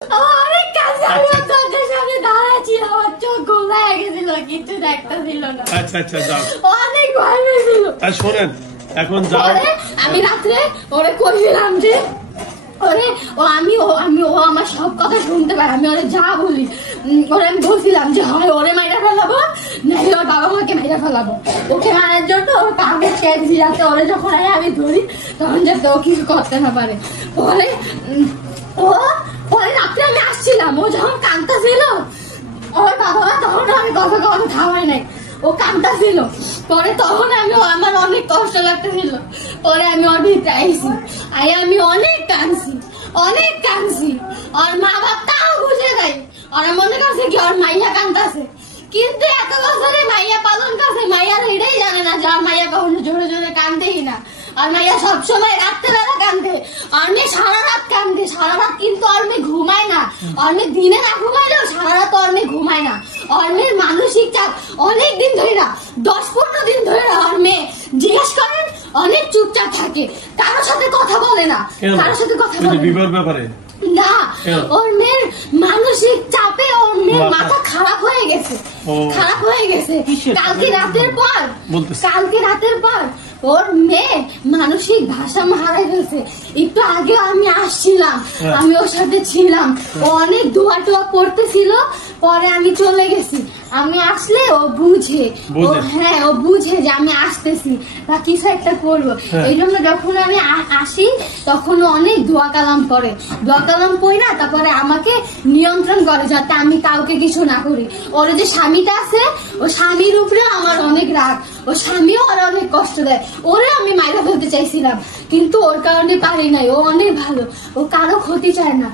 অনেক কাছে আমি চোখের সামনে দাঁড়াচ্ছি, আমার চোখ ঘুমায় গেছিল, কিছু দেখতে ছিল না। আচ্ছা আচ্ছা যাও, অনেক ভয় পেয়েছিল। শোনেন এখন যাও। আমি রাত্রে ওরে কইছিলাম যে ওরে ও আমার সব কথা শুনতে পারে, আমি ওরে যা বলি ওরে আমি বলছিলাম যে হয় ওরে মাইরা ফেলাবো নাকি ওর বাবা মাকে মাইরা ফেলাবো। ওকে মারার জন্য ওর কাউকে ছেড়েছি যাতে ওরে যখন আমি ধরি তখন যাতে ও কিছু করতে না পারে। পরে রাত্রে আমি আসছিলাম, ও যখন কাঁদতেছিল ওর বাবা, তখন আমি কথা থামাই নাই, ও কাঁদতেছিল। পরে তখন আমার অনেক কষ্ট লাগতেছিল। পরে আমি ওর ভিতরে আইসি, আমি অনেক কাঁদছি। ওর মা বাপ তাও বুঝে দেয়, ওরা মনে করছে কি ওর মাইয়া কাঁদতেছে, কিন্তু এত বছরে মাইয়া পালন করছে, মাইয়ার এটাই জানে না যে আর মাইয়া কখনো জোরে জোরে কাঁদেই না। আর মাইয়া সবসময় রাত্রেবেলা কাঁদে, আর মেয়ে সারা রাত কাঁদে, সারা রাত কিন্তু আর মেয়ে ঘুমায় না। আর মেয়ে দিনে না ঘুমাইলেও সারা রাত আর মেয়ে ঘুমায় না। আর মেয়ের মানসিক চাপ অনেক দিন ধরে, 10-15 দিন ধরে আর মেয়ে জিজ্ঞেস করেন অনেক চুপচাপ থাকে, কারোর সাথে কথা বলে না, কারোর সাথে কথা বলে না। ওর মেয়ের মানসিক চাপে ওর মেয়ের মাথা খারাপ হয়ে গেছে। কালকে রাতের পর ওর মেয়ে মানসিক ভারসাম্য হারাই ফেলছে। একটু আগে আমি আসছিলাম, আমি ওর সাথে ছিলাম, ও অনেক দোয়া টোয়া করতেছিল। পরে আমি চলে গেছি, আমি আসলে ও বুঝে ও বুঝে যে আমি আসতেছি বা কিছু একটা করবো। এই জন্য যখন আমি আসি তখন অনেক দোয়া কালাম পড়ে, না তারপরে আমাকে নিয়ন্ত্রণ করে যাতে আমি কাউকে কিছু না করি। ওর যে স্বামীটা আছে, ও স্বামীর উপরে আমার অনেক রাগ, ও স্বামীও আর অনেক কষ্ট দেয়। ওরে আমি মাইরা ফেলতে চাইছিলাম, কিন্তু ওর কারণে পারি নাই। ও অনেক ভালো, ও কারো ক্ষতি চায় না,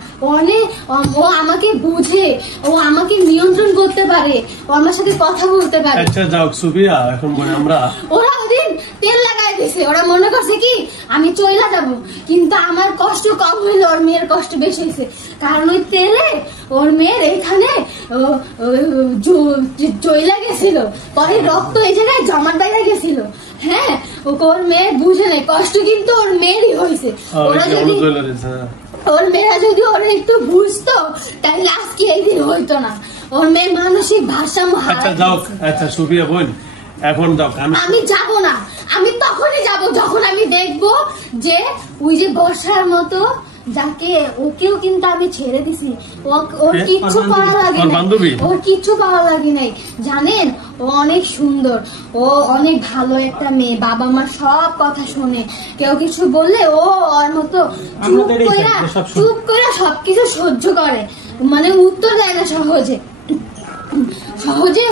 ও আমাকে বুঝে, ও আমাকে নিয়ন্ত্রণ করতে পারে, ও আমার সাথে কথা বলতে পারে। আচ্ছা যাও সুফিয়া, এখন বলি আমরা ওরা ওদিন তেল লাগাই দিছে, ওরা মনে করছে কি আমি চইলা যাবো, কিন্তু আমার কষ্ট কম হইলো, ওর মেয়ের কষ্ট বেশি হয়েছে। কারণ ওই তেলে ওর মেয়ের এইখানে চইলা গেছিল, পরে রক্ত এই জায়গায় জমাট বাইরে গেছিল। হ্যাঁ, ওর মেয়ে বুঝে নেই কষ্ট, কিন্তু ওর মেয়েরই হয়েছে। ওর মেয়েরা যদি ওরা একটু বুঝতো তাহলে আজকে একদিন হইতো না। ওর মেয়ের মানসিক ভারসাম্য আচ্ছা সুফিয়া বোন, এখন যাও। আমি যাব না, আমি তখনই যাব যখন আমি দেখবো যে ওই যে বর্ষার মতো যাকে, ওকেও কিন্তু আমি ছেড়ে দিছি, ওর কিচ্ছু পাওয়া লাগে নাই, ওর কিচ্ছু পাওয়া লাগে নাই। জানেন, ও অনেক সুন্দর, ও অনেক ভালো একটা মেয়ে, বাবা মা সব কথা শোনে, কেউ কিছু বললে ও ওর মতো চুপ করে সবকিছু সহ্য করে, মানে উত্তর দেয় না সহজে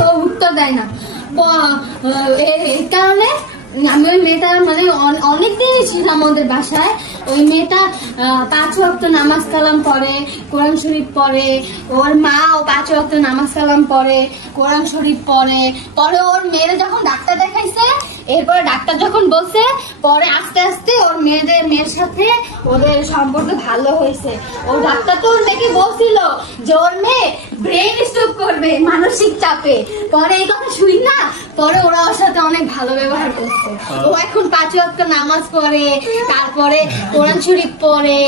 ও উত্তর দেয় না। এই কারণে আমি ওই মেয়েটা মানে অনেকদিনই ছিলাম আমাদের বাসায়। ওই মেয়েটা 5 ওয়াক্ত নামাজ কালাম পড়ে, কোরআন শরীফ পড়ে, ওর মা ও 5 ওয়াক্ত নামাজ কালাম পড়ে, কোরআন শরীফ পড়ে। পরে ওর মেয়েরা যখন ডাক্তার দেখাইছে, এরপরে ডাক্তার যখন বলছে, পরে আস্তে আস্তে ওর মেয়ের সাথে ওদের সম্পর্ক ভালো হয়েছে। ও ডাক্তার তো ওর মেয়েকে বলছিল যে ওর মেয়ে ব্রেন স্ট্রোক করবে মানসিক চাপে। পরে এই কথা শুনি না, পরে ওরা ওর সাথে অনেক ভালো ব্যবহার করছে। ও এখন 5 ওয়াক্ত নামাজ পড়ে, তারপরে কোরআন শরীফ পড়ে,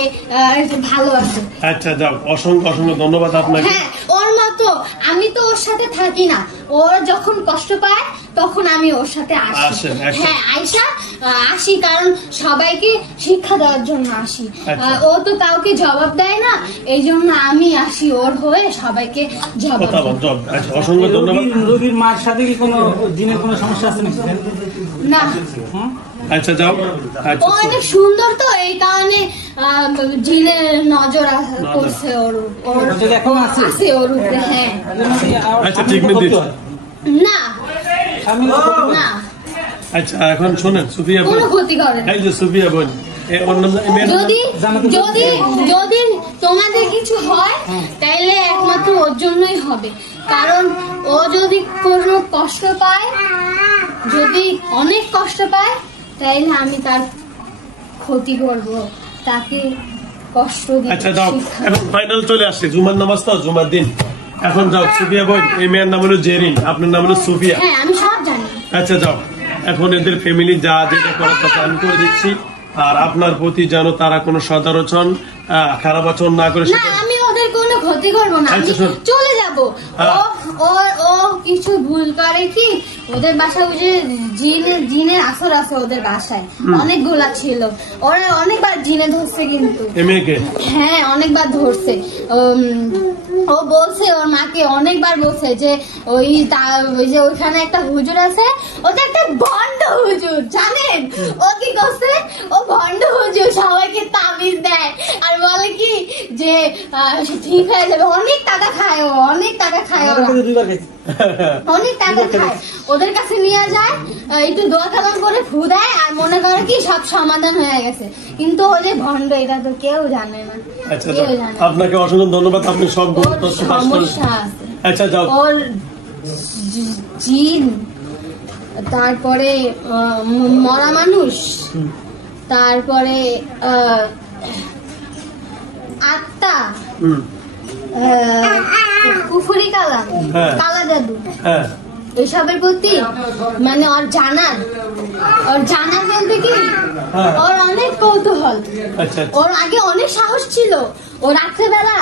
ভালো আছে। আচ্ছা যাও, অসংখ্য ধন্যবাদ আপনাকে। হ্যাঁ, ওর মতো আমি তো ওর সাথে থাকি না, ওর যখন কষ্ট পায় তখন আমি ওর সাথে আসি। হ্যাঁ, আসি কারণ সবাইকে শিক্ষা দেওয়ার জন্য আসি। ও তো কাউকে জবাব দেয় না, এই জন্য আমি আসি ওর হয়ে সবাইকে জবাব। অসংখ্য ধন্যবাদ। রোগীর মার সাথে কি কোনো দিনের কোনো সমস্যা আছে নাকি? না। আচ্ছা যাও। ও অনেক সুন্দর তো, এই কারণে জিনের নজর করছে ওর উপরে। হ্যাঁ। আচ্ছা ট্রিটমেন্ট দিচ্ছ? না। আচ্ছা এখন শোনেন সুফিয়া বোন, এই যে সুফিয়া বোন, যদি তোমাদের কিছু হয় তাইলে একমাত্র ওর জন্যই হবে। কারণ ও যদি কোনো কষ্ট পায়, যদি অনেক কষ্ট পায়, তাইলে আমি তার ক্ষতি করব, তাকে কষ্ট দিব। আচ্ছা যাও, এখন ফাইনাল চলে আসছে, জুমার নামাজ তো, জুমার দিন। এখন যাও সুফিয়া বোন, এই মেয়ের নাম হলো জেরিন, আপনার নাম হলো সুফিয়া। হ্যাঁ, আমি সব জানি। আচ্ছা যাও, এখন এদের ফ্যামিলি যা যেটা করার কথা আমি করে দিচ্ছি। আর আপনার প্রতি যেন তারা কোনো সদাচরণ খারাপ আচরণ না করে। আমি ওদের কোনো ক্ষতি করবো না, আমি আচ্ছা, শোন। চলে যাব। হ্যাঁ। ও কিছু ভুল করে কি, ওদের বাসায় ওই যে জিনের আসর আছে ওদের বাসায়, অনেকগুলা ছিল, ওরা অনেকবার জিনে ধরছে কিন্তু। এ মেয়েকে হ্যাঁ অনেকবার ধরছে। ও বলছে ওর মাকে অনেকবার বলছে যে ওই যে ওইখানে একটা হুজুর আছে, ওটা একটা ভণ্ড হুজুর, জানেন ও কি করছে, ও ভণ্ড হুজুর সবাইকে তাবিজ দেয় আর বলে কি যে সে ঠিক হয়ে যাবে। অনেক টাকা খায় ও, অনেক টাকা খায় ওরা, দুইবার খাইছি। অনেক টাকা খায়। ওদের কাছে নিয়ে যায়, একটু দোয়া কালাম করে ফু দেয় আর মনে করে কি সব সমাধান হয়ে গেছে, কিন্তু ও যে ভণ্ড এটা তো কেউ জানে না, আচ্ছা কেউ যাও। জানে না। আপনাকে অসংখ্য ধন্যবাদ, আপনি সব ওর তথ্য ফাঁস করেছেন। সমস্যা আছে, আচ্ছা যাও। ওর জিন, তারপরে মরা মানুষ, তারপরে আত্মা, হুম, কুফুরি কালাম, হ্যাঁ। কালা জাদু, হ্যাঁ এইসবের প্রতি মানে ওর জানার বলতে কি হ্যাঁ। ওর অনেক কৌতূহল। আচ্ছা ওর আগে অনেক সাহস ছিল, ও রাত্রেবেলা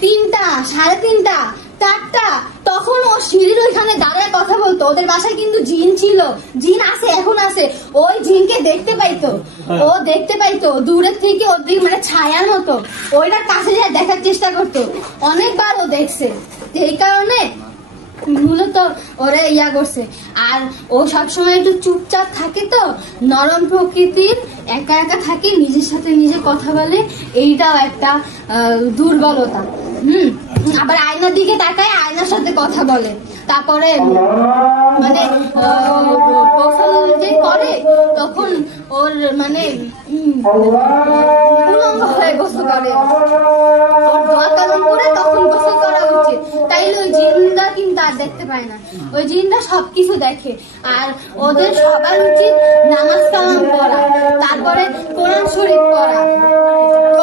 3টা, 3:30, 4টা তখন ও সিঁড়ির ওইখানে দাঁড়ায় কথা বলতো। ওদের বাসায় কিন্তু জিন ছিল, জিন আছে, এখন আছে। ওই জিনকে দেখতে পাইতো, ও দেখতে পাইতো দূরের থেকে, ওর দিকে মানে ছায়ার মতো, ওইটার কাছে যায় দেখার চেষ্টা করতো। অনেকবার ও দেখছে, এই কারণে মূলত ওরা ইয়া করছে। আর ও সবসময় একটু চুপচাপ থাকে, তো নরম প্রকৃতির, একা একা থাকে, নিজের সাথে নিজে কথা বলে, এইটাও একটা দুর্বলতা। আবার আয়নার দিকে তাকায়, আয়নার সাথে কথা বলে। তারপরে মানে গোসল যে করে তখন ওর মানে উলঙ্গ হয়ে গোসল করে, ওর দোয়া কালাম করে তখন গোসল করা উচিত। তাইলে ওই জিনরা কিন্তু আর দেখতে পায় না, ওই জিনরা সবকিছু দেখে। আর ওদের সবার উচিত নামাজ কালাম পড়া, তারপরে কোরআন শরীফ পড়া।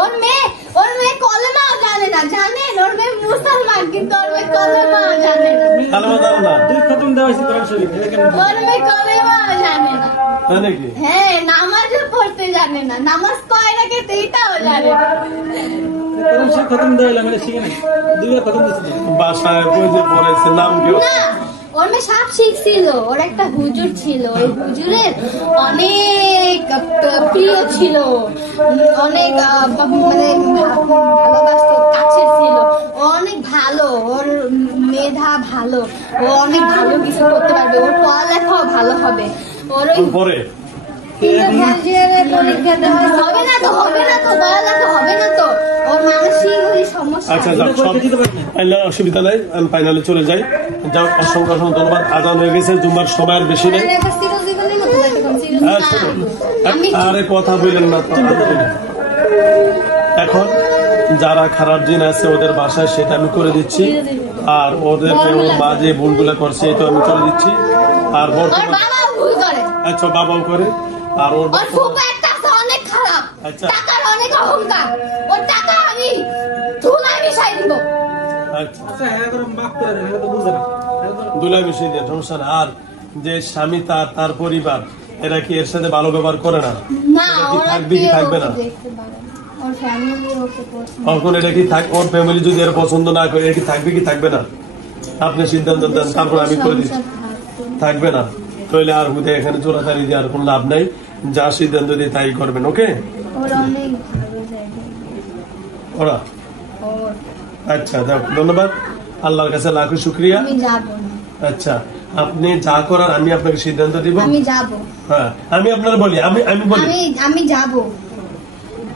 ওর মেয়ে কলেমাও জানে না, জানেন? ওর মেয়ে মুসলমান, কিন্তু ওর মেয়ে কলেমাও জানে না। কালেমা জানো না? দুই খতম দেওয়া হয়েছে কোরআন শরীফ, এটা কেন? ওর মেয়ে কলেমাও জানে না। তাই নাকি? হ্যাঁ, নামাজও পড়তে জানে না, নামাজ পড়ে না কিন্তু এটাও জানে না। কোরআন শরীফ খতম দেওয়া হলো, মানে শিখে নাই, দুইবার খতম দিয়েছে। বাসায় বই যে পড়েছে, নাম কি? না, ওর মেয়ে সব শিখছিল। ওর একটা হুজুর ছিল, ওই হুজুরের অনেক প্রিয় ছিল, অনেক মানে ভালোবাসতো, কাছের ছিল। ও অনেক ভালো, ওর মেধা ভালো, ও অনেক ভালো কিছু করতে পারবে, ওর পড়ালেখাও ভালো হবে। ওর ওই পরে হবে না তো পড়ালেখা হবে না তো, ওর মানসিক ওই সমস্যা। আচ্ছা যাও, সব আল্লাহ অসুবিধা নাই, আমি ফাইনালে চলে যাই। যাও, অসংখ্য ধন্যবাদ। আজান হয়ে গেছে, জুম্মার সময় আর বেশি নেই। হ্যাঁ, শোনো। আরে কথা বললেন না তো। এখন যারা খারাপ জিন আছে ওদের বাসায়, সেটা আমি করে দিচ্ছি। আর ওদের ওর মা যে ভুলগুলো করছে এটা আমি করে দিচ্ছি। আর আচ্ছা, বাবাও করে। আর ওর অনেক খারাপ, আচ্ছা। টাকার অনেক অহংকার, ওর টাকা আমি ধুলায় মিশাই দিব। আচ্ছা, আচ্ছা, হ্যাঁ করে মাফ করে দেন, এটা তো বুঝে না। দুলাই মিশিয়ে দিয়ে সমস্যা না। আর যে স্বামী তার পরিবার, এরা কি এর সাথে ভালো ব্যবহার করে না? না, এটা কি ওরা থাকবে কি কেউ থাকবে ওকে না? দেখতে পারে না। ওর ফ্যামিলি ওকে পছন্দ তখন এটা কি ওর ফ্যামিলি যদি এর পছন্দ না করে, এটা কি থাকবে কি থাকবে না? আপনি সিদ্ধান্ত দেন, তারপর আমি করে দিচ্ছি। থাকবে না, তাহলে আর হুদে এখানে চোরাচারি দিয়ে আর কোনো লাভ নাই। যা সিদ্ধান্ত দিয়ে তাই করবেন, ওকে? ওর অনেক ভালো জায়গা ওরা ওর। আচ্ছা, যাক, ধন্যবাদ। আল্লাহর কাছে লাখো শুক্রিয়া। আমি যাবো না, আচ্ছা, আপনি যা করার আমি আপনাকে সিদ্ধান্ত দিব। আমি যাবো, হ্যাঁ, আমি আপনার বলি, আমি বলি আমি যাবো।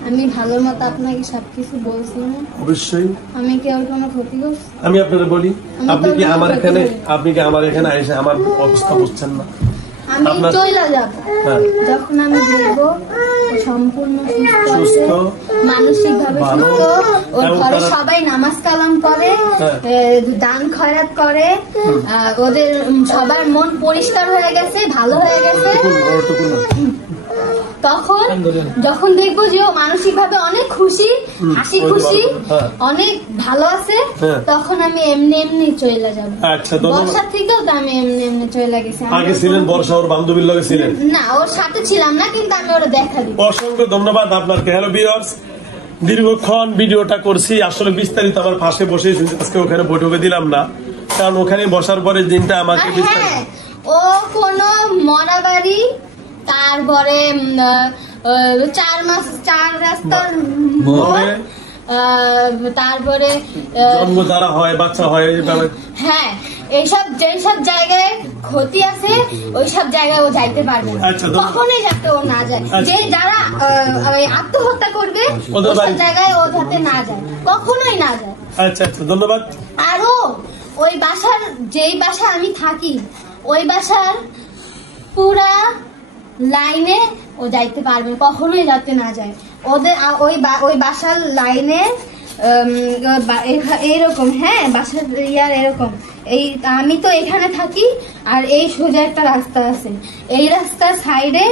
আমি ভালোর মতো আপনাকে সবকিছু বলছি না, অবশ্যই। আমি কি ওর কোনো ক্ষতি করছি? আমি আপনারা বলি, আমি আপনি তো কি কোনো আমার ক্ষতি এখানে করিনি। আপনি কি আমার এখানে এসে আমার অবস্থা বুঝছেন না? আমি আপনার- চলে যাব হ্যাঁ। যখন আমি দেখবো ও সম্পূর্ণ সুস্থ সুস্থ, আছে, মানসিক ভাবে ভালো, সুস্থ, ওর এবং ঘরে তারা- সবাই নামাজ কালাম করে, হ্যাঁ। দান খয়রাত করে, ওদের সবার মন পরিষ্কার হয়ে গেছে, ভালো হয়ে গেছে। ওটুকু না। তখন যখন দেখবো যে ও মানসিক ভাবে অনেক খুশি, হাসি খুশি, হ্যাঁ। অনেক ভালো আছে, হ্যাঁ। তখন আমি এমনি চলে যাবো। আচ্ছা, ধন্যবাদ। বর্ষার থেকেও তো আমি এমনি চলে গেছি। আমি আগে ছিলেন বর্ষা, ওর বান্ধবীর লগে ছিলেন। না, ওর সাথে ছিলাম না, কিন্তু আমি ওরা দেখা দিই। অসংখ্য ধন্যবাদ আপনাকে। হ্যালো ভিউয়ার্স, দীর্ঘক্ষণ ভিডিওটা করছি, আসলে বিস্তারিত আমার পাশে বসে আজকে ওখানে বৈঠকে দিলাম না, কারণ ওখানে বসার পরে দিনটা আমাকে হ্যাঁ, ও কোনো মরা বাড়ি, তারপরে 4 রাস্তার মোড়, তারপরে জন্ম যারা হয় বাচ্চা হয়, হ্যাঁ এইসব যেসব জায়গায় ক্ষতি আছে ওইসব জায়গায় ও যাইতে পারবে না। কখনোই যাতে ও না যায়, যে যারা আত্মহত্যা করবে ওইসব জায়গায় ও যাতে না যায়, কখনোই না যায়। আচ্ছা আচ্ছা, ধন্যবাদ। আরো ওই বাসার, যেই বাসা আমি থাকি ওই বাসার পুরা লাইনে ও যাইতে পারবে, কখনোই যাতে না যায়। ওদের ওই বাসার লাইনে এরকম, হ্যাঁ বাসার ইয়ার এরকম, এই আমি তো এখানে থাকি আর এই সোজা একটা রাস্তা আছে, এই রাস্তার সাইডে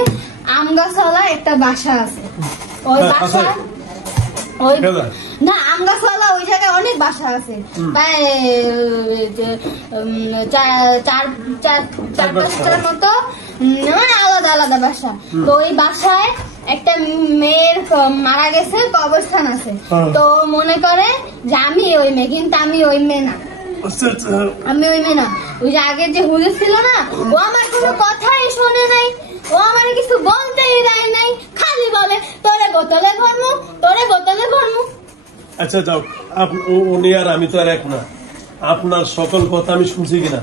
আম গাছওয়ালা একটা বাসা আছে। ওই বাসা ওই না, আম গাছওয়ালা ওই জায়গায় অনেক বাসা আছে, প্রায় 4-5টার মতো আলাদা আলাদা বাসা। তো ওই বাসায় একটা মেয়ের মারা গেছে, কবরস্থান আছে। তো মনে করে যে আমি ওই মেয়ে, কিন্তু আমি ওই মেয়ে না, আমি ওই মেয়ে না। ওই যে আগের যে হুজুর ছিল না, ও আমার কোনো কথাই শোনে নাই, ও আমার কিছু বলতেই দেয় নাই, খালি বলে তোরে বোতলে ভরমু, তোরে বোতলে ভরমু। আচ্ছা যাও, উনি আর আমি তো আর এক না, আপনার সকল কথা আমি শুনছি কিনা,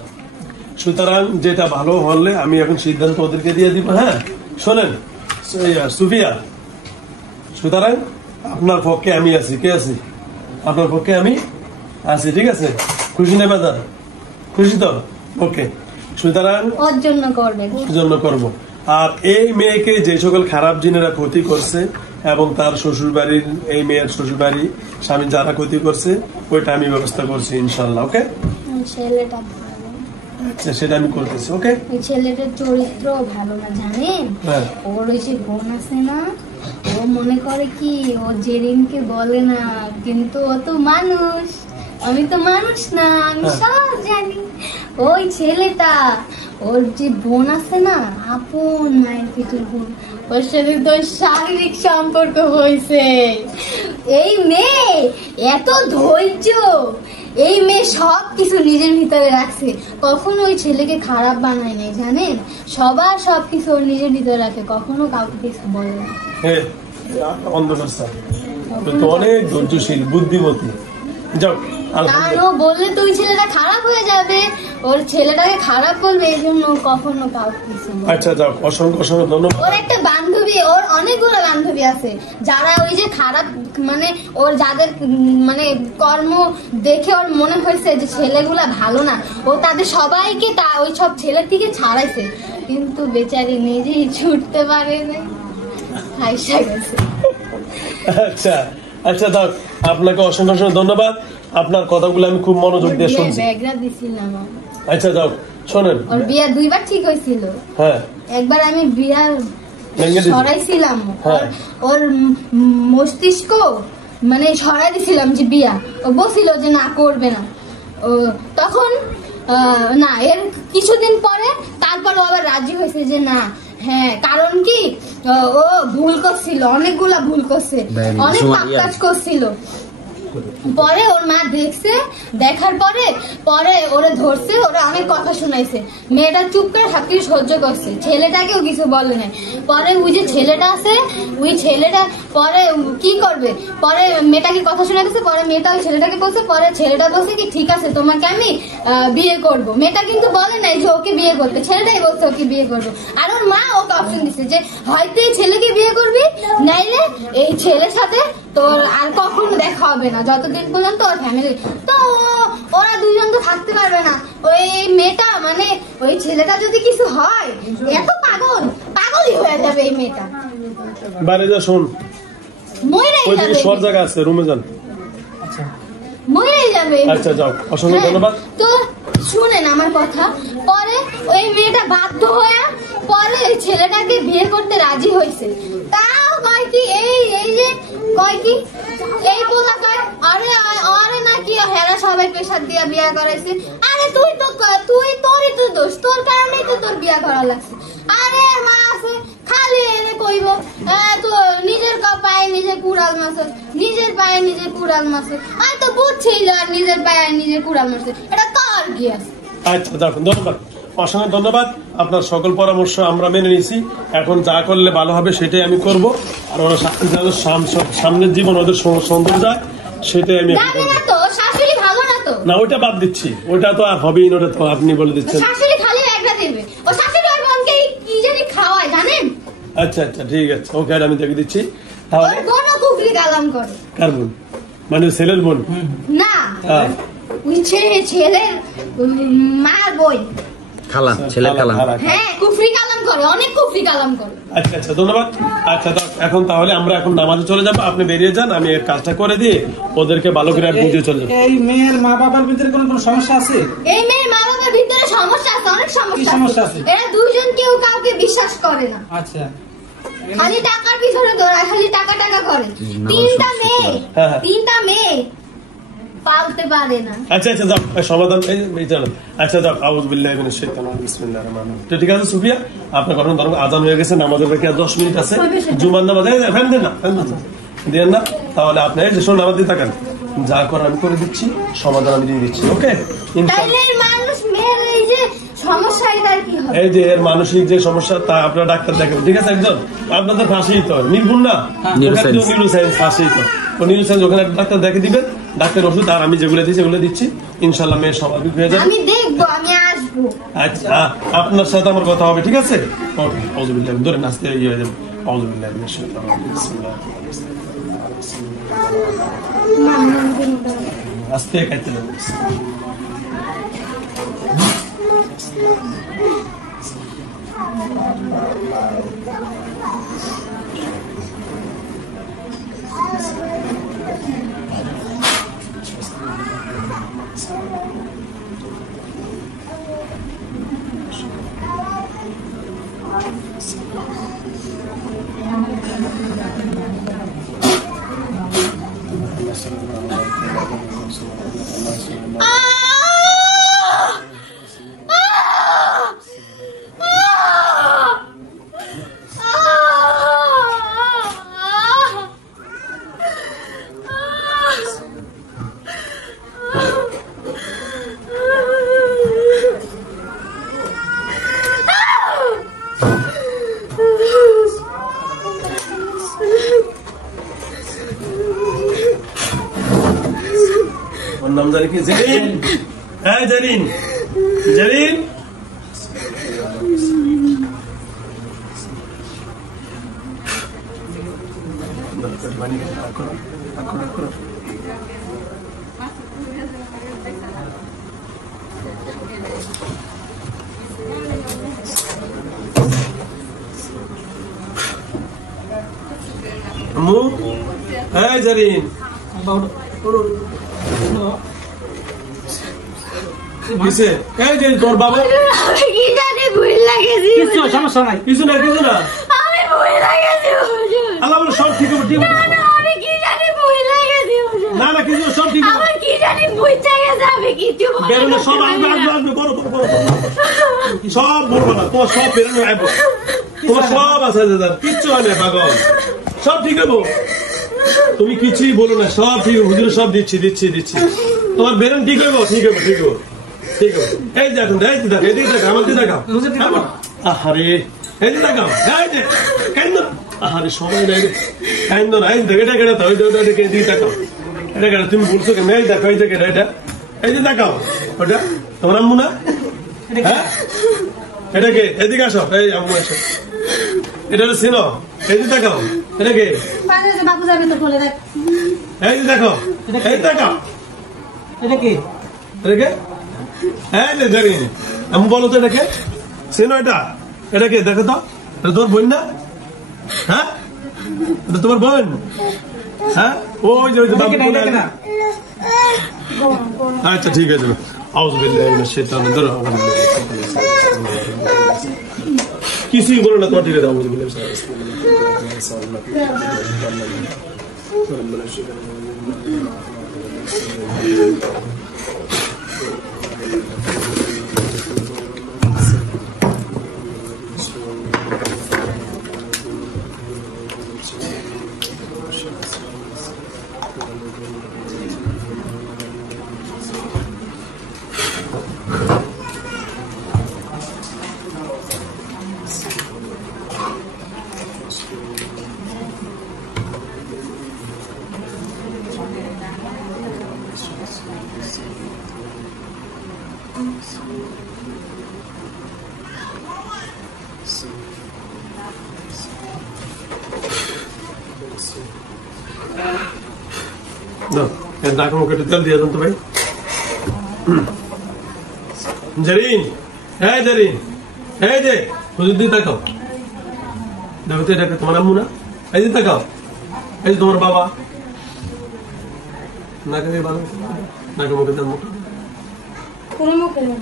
সুতরাং যেটা ভালো হলে আমি এখন সিদ্ধান্ত ওদেরকে দিয়ে দিব। হ্যাঁ শোনেন সুফিয়া, সুতরাং আপনার পক্ষে আমি আছি, কে আছি? আপনার পক্ষে আমি আছি, ঠিক আছে? খুশি নেই বাজার? খুশি তো? ওকে, সুতরাং ওর জন্য করবেন, ওর জন্য করবো। আর এই মেয়েকে যে সকল খারাপ জিনেরা ক্ষতি করছে এবং তার শ্বশুর বাড়ির, এই মেয়ের শ্বশুর বাড়ি স্বামী যারা ক্ষতি করছে, ওইটা আমি ব্যবস্থা করছি ইনশাল্লাহ। ওকে, ছেলেটা ভালো, আচ্ছা সেটা আমি করতেছি। ওকে, এই ছেলেটার চরিত্র ভালো না, জানেন? ওর ওই যে বোন আছে না, ও মনে করে কি ও জেরিনকে বলে না, কিন্তু ও তো মানুষ, আমি তো মানুষ না, আমি সব জানি। ওই ছেলেটা, ওর যে বোন আছে না, আপন মায়ের পেটের বোন, ওর সাথে তো শারীরিক সম্পর্ক হয়েছে। এই মেয়ে এত ধৈর্য, এই মেয়ে সব কিছু নিজের ভিতরে রাখছে, কখনো ওই ছেলেকে খারাপ বানায় নাই, জানেন? সবার সবকিছু ওর নিজের ভিতরে রাখে, কখনো কাউকে কিছু বলে না। অনেক ধৈর্যশীল, বুদ্ধিমতী। যাও, আর ও বললে তো ওই ছেলেটা খারাপ হয়ে যাবে, ওর ছেলেটাকে খারাপ করবে, এই জন্য কখনো কাউকে কিছু বলে না। আচ্ছা যাও, অসংখ্য অসংখ্য ধন্যবাদ। ওর একটা বান্ধবী, ওর অনেকগুলো বান্ধবী আছে যারা ওই যে খারাপ, মানে ওর যাদের মানে কর্ম দেখে ওর মনে হয়েছে যে ছেলেগুলা ভালো না, ও তাদের সবাইকে ওই সব ছেলের থেকে ছাড়াইছে, কিন্তু বেচারি নিজেই ছুটতে পারে না, হাইসা গেছে। আচ্ছা আচ্ছা, দাও, আপনাকে অসংখ্য অসংখ্য ধন্যবাদ। আপনার কথাগুলো আমি খুব মনোযোগ দিয়ে শুনছি। আচ্ছা যাও, শোনেন, ওর বিয়া 2বার ঠিক হয়েছিল। হ্যাঁ, একবার আমি বিয়া সরাইছিলাম, ওর মস্তিষ্ক মানে সরাই দিছিলাম যে বিয়া, ও বলছিল যে না করবে না। তখন না, এর কিছুদিন পরে তারপর ও আবার রাজি হয়েছে যে না, হ্যাঁ, কারণ কি ও ভুল করছিল, অনেকগুলা ভুল করছে, অনেক পাপ কাজ করছিল। পরে ওর মা দেখছে, দেখার পরে ওরা ধরছে, ওরা অনেক কথা শোনাইছে, মেয়েটা চুপ করে সবকিছু সহ্য করছে, ছেলেটাকেও কিছু বলে নাই। পরে ওই যে ছেলেটা আছে, ওই ছেলেটা পরে কি করবে, পরে মেয়েটাকে কথা শোনা গেছে, পরে মেয়েটা ওই ছেলেটাকে বলছে, পরে ছেলেটা বলছে কি ঠিক আছে তোমাকে আমি বিয়ে করব। মেয়েটা কিন্তু বলে নাই যে ওকে বিয়ে করতে, ছেলেটাই বলছে ওকে বিয়ে করবো। আর ওর মা ওকে অপশন দিচ্ছে যে হয়তো এই ছেলেকে বিয়ে করবি, নাইলে এই ছেলের সাথে তোর আর কখনো দেখা হবে না, যতদিন পর্যন্ত ওর ফ্যামিলি। তো ওরা দুজন তো থাকতে পারবে না। ওই মেয়েটা মানে ওই ছেলেটা যদি কিছু হয়, এত পাগলই হয়ে যাবে এই মেয়েটা। বাইরে যা, শোন, মরেই যাবে, সব জায়গা আছে, রুমে যান। মরেই যাবে। আচ্ছা যাও, অসংখ্য ধন্যবাদ। তো শুনেন আমার কথা, পরে ওই মেয়েটা বাধ্য হয়ে পরে ওই ছেলেটাকে বিয়ে করতে রাজি হয়েছে। তাও কয় কি এই যে কয় কি এই পোলা কয় আরে নাকি হেরা সবাই প্রেশার দিয়া বিয়ে করাইছে। আরে তুই তোরই তো দোষ, তোর কারণেই তো তোর বিয়ে করা লাগছে। আরে মা আছে, খালি কইব তো নিজের পায়ে নিজে কুড়াল মারছে, নিজের পায়ে নিজে কুড়াল মারছে। আমি তো বুঝছিল আর নিজের পায়ে নিজে কুড়াল মারছে, এটা কার কি আছে? আচ্ছা দেখুন, ধন্যবাদ, অসংখ্য ধন্যবাদ। আপনার সকল পরামর্শ আমরা মেনে নিয়েছি। এখন যা করলে ভালো হবে সেটাই আমি করব। আর ওরা সামনের জীবন ওদের সৌন্দর্য যায় সেটাই আমি জানি না তো, শাশুড়ি ভালো না তো। না, ওইটা বাদ দিচ্ছি, ওইটা তো আর হবেই না, ওটা তো আপনি বলে দিচ্ছেন। শাশুড়ি খালি একটা দেবে, ও শাশুড়ি আর বোনকে কি জানি খাওয়ায় জানেন? আচ্ছা আচ্ছা ঠিক আছে, ওকে আমি দেখে দিচ্ছি। তাহলে ওর বোনও কুফরি কালাম করে। কার বোন? মানে ছেলের বোন? না, ছেলের মার বই। খালা, ছেলে খালা। হ্যাঁ, কুফরি কালাম করে, অনেক কুফরি কালাম করে। আচ্ছা আচ্ছা ধন্যবাদ। আচ্ছা এখন তাহলে আমরা এখন নামাজে চলে যাবো, আপনি বেরিয়ে যান, আমি এই কাজটা করে দিয়ে ওদেরকে ভালো করে বুঝিয়ে চলে যাবো। এই মেয়ের মা বাবার ভিতরে কোনো সমস্যা আছে? এই মেয়ের মা বাবার ভিতরে সমস্যা আছে, অনেক সমস্যা আছে। এরা দুইজন কেউ কাউকে বিশ্বাস করে না। আচ্ছা, খালি টাকার পিছনে দৌড়ায়, খালি টাকা টাকা করে। তিনটা মেয়ে পালতে পারে না। আচ্ছা আচ্ছা যাও, সমাধান এই চলো। আচ্ছা যাও, আউযুবিল্লাহি মিনাশ শাইতানির রাজিম, বিসমিল্লাহির রহমানির রহিম। তো ঠিক আছে সুফিয়া, আপনার ঘটনা ধরো আজান হয়ে গেছে, নামাজের বাকি আর 10 মিনিট আছে। জুমার নামাজ ফ্যান দেন না, দেন না, তাহলে আপনি যে শোন নামাজ দিয়ে থাকেন, যা করার আমি করে দিচ্ছি, সমাধান আমি দিয়ে দিচ্ছি। ওকে, তাইলে মানুষ মেয়ের এই যে সমস্যা, এটা কি হবে? এই যে এর মানসিক যে সমস্যা তা আপনারা ডাক্তার দেখেন, ঠিক আছে? একজন আপনাদের ফাঁসিই তো নির্ভুল না, নিউরোসায়েন্স ফাঁসিই তো নিউরোসায়েন্স, ওখানে ডাক্তার দেখে দিবেন, ডাক্তার ওষুধ আর আমি যেগুলো দিচ্ছি সেগুলো দিচ্ছি, ইনশাল্লাহ মেয়ে স্বাভাবিক হয়ে যাবে। আমি দেখবো, আমি আসবো। আচ্ছা আপনার সাথে আমার কথা হবে, ঠিক আছে? ওকে, আউযুবিল্লাহ, ধরে নাচতে ইয়ে হয়ে যাবে। আউযুবিল্লাহি মিনাশ শাইতানির রাজিম, বিসমিল্লাহির রহমানির রহিম। আস্তে খাইতে লাগবে। নাম জানি কি? জেরিন। হ্যাঁ জেরিন, জেরিন আম্মু, হ্যাঁ জেরিন, তোর বাবা কি জানি ভুল লাগেছি। কিছু সমস্যা নাই, কিছু না কিছু না, আমি ভুল লাগেছি। আল্লাহ বলে সব ঠিক হবে, ঠিক হবে। আমি কি জানি ভুল লাগেছি। না না কিছু সব ঠিক হবে। আমার কি জানি বুঝতে গেছে, আমি কিছু বেরোলে সব আসবে আসবে আসবে, বড় বড় বড় সব বলবো না, তোমার সব বেরোনো আসবে, তোমার সব আছে দাদা, কিচ্ছু হয় না পাগল, সব ঠিক হবো, তুমি কিছুই বলো না, সব ঠিক হবে, হুজুর সব দিচ্ছি দিচ্ছি দিচ্ছি, তোমার বেরোন ঠিক হবো, ঠিক হবো ঠিক হবো ঠিক হবো। এই দেখুন, এই দেখ, এদিকে দেখ, আমার দিকে দেখাও, আরে এই যে দেখাও, এই যে কেন, আরে সময় নাই রে, কেন না, এই দেখ, এটা কেটে তো, ওইটা এদিকে দেখাও, এটা কেটে তুমি বলছো কেন, এই দেখো, এই যে কেটে, এটা এই যে দেখাও, ওটা তোমার আম্মু না? হ্যাঁ এটা কে? এদিকে আসো, এই আম্মু আসো, এটা হলো সিনো, এই যে দেখাও, এটা কে? বাবু যাবে তো বলে দেখ, এই যে দেখো, এই দেখাও, এটা কি? এটা কে? হ্যাঁ জানি, আম্মু বলো তো এটা কে? সিনো, এটা কে? দেখো তো, এটা তোর বোন না? হ্যাঁ এটা তোমার বোন? হ্যাঁ ওই যে বাবু, আচ্ছা ঠিক আছে, কিছুই বলো না তোমার, ঠিক আছে। নাক মুখে একটু তেল দিয়ে দেন তো ভাই। জেরিন, হ্যাঁ জেরিন, এই যে হুজুর দিয়ে তাকাও, দেখো তো এটা তোমার আম্মু না? এই যে তাকাও, এই যে তোমার বাবা। নাকে ভালো, নাকে মুখে দেন মুখ। কোনো মুখে নেই।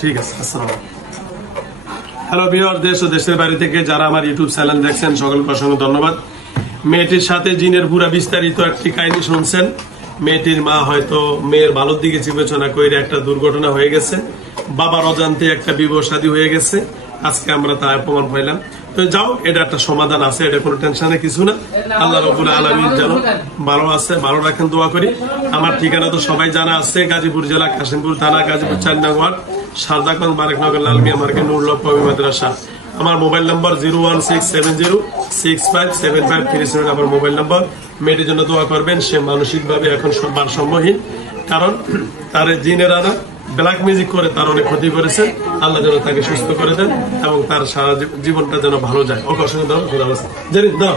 ঠিক আছে, আসসালাম। হ্যালো ভিউয়ার, দেশ ও দেশের বাইরে থেকে যারা আমার ইউটিউব চ্যানেল দেখছেন সকলকে অসংখ্য ধন্যবাদ। মেয়েটির সাথে জিনের পুরা বিস্তারিত একটি কাহিনী শুনছেন। মেয়েটির মা হয়তো মেয়ের ভালোর দিকে বিবেচনা করে একটা দুর্ঘটনা হয়ে গেছে, বাবার অজান্তে একটা বিবাহ শাদী হয়ে গেছে। আজকে আমরা তা প্রমাণ পাইলাম। তো যাও, এটা একটা সমাধান আছে, এটা কোনো টেনশনের কিছু না। আল্লাহ রাব্বুল আলামিন যেন ভালো আছে, ভালো রাখেন, দোয়া করি। আমার ঠিকানা তো সবাই জানা আছে, গাজীপুর জেলা, কাশিমপুর থানা, গাজীপুর 4 নং ওয়ার্ড, সারদাগঞ্জ, বারেকনগর, লালমিয়া মার্কেট, নুরুল হক কওমি মাদ্রাসা। আমার মোবাইল নম্বর 01670657537 আমার মোবাইল নম্বর। মেয়েটির জন্য দোয়া করবেন, সে মানসিক ভাবে এখন ভারসাম্যহীন, কারণ তার জিনের আনা ব্ল্যাক মিউজিক করে তার অনেক ক্ষতি করেছে। আল্লাহ যেন তাকে সুস্থ করে দেন এবং তার সারা জীবনটা যেন ভালো যায়। অসংখ্য ধন্যবাদ। দাও